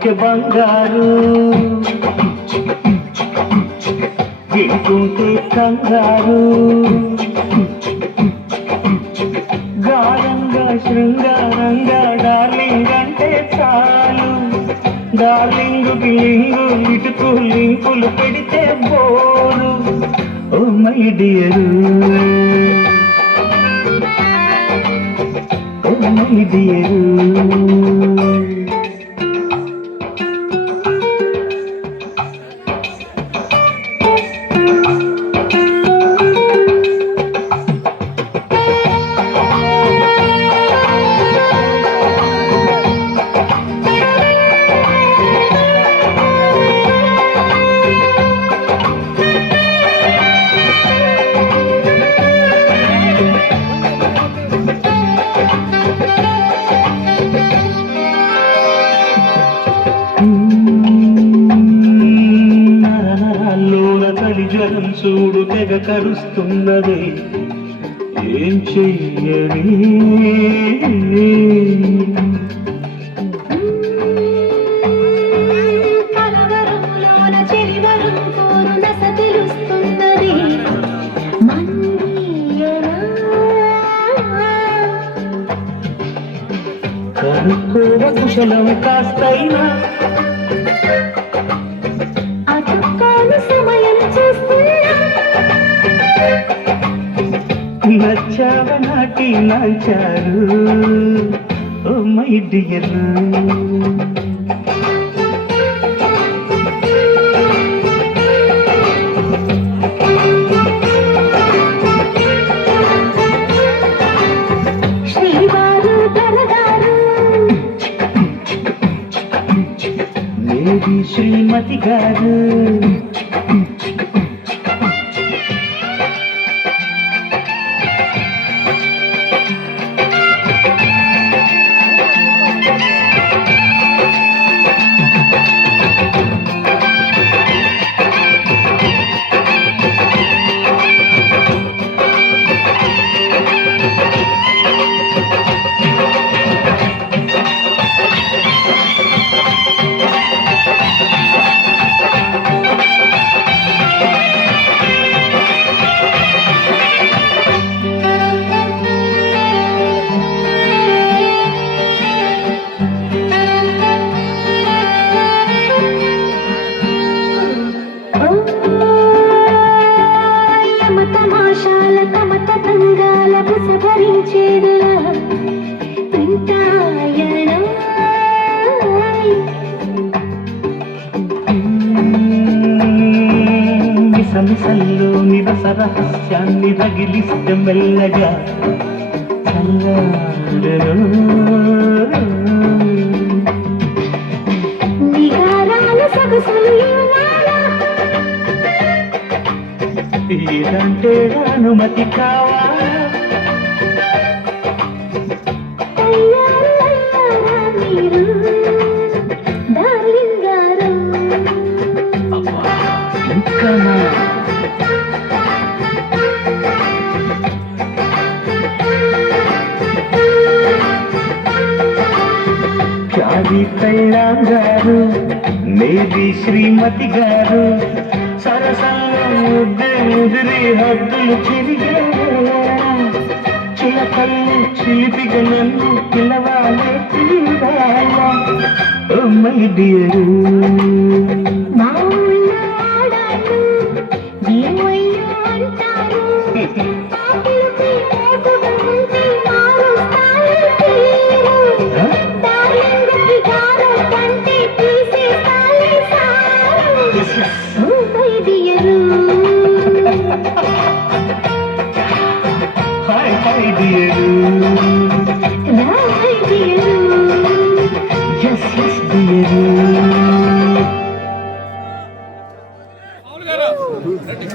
పలుకే బంగారు వింటుంటే కంగారు గాఢంగా శృంగారంగా డార్లింగ్ అంటే చాలు డార్లింగుకి లింగు ఇటుకు లింకులు పెడితే bore oh my dear oh my dear జలం చూడు తెగ కరుస్తున్నది ఏం చెయ్యని కనుక్కోవ కుశలం కాస్తైనా నచ్చావ నాటి నాచారు ఓ మై డియర్ శ్రీవారు దొరగారు మేరీ శ్రీమతి గారు మిసమిసల్లో నిరస రహస్యాన్ని రగిలిస్తే మెల్లగా చల్లారెను ఇదంటే అనుమతి కావాలా ప్యారీ కళ్యాణ్ గారు మేరీ శ్రీమతి గారు సరసంగా ముద్దే ముదిరి హద్దులు చిరిగే చిలకల్లు చిలిపిగా నన్ను పిలవాలే తీరాల oh my dear Hi dear, yes dear.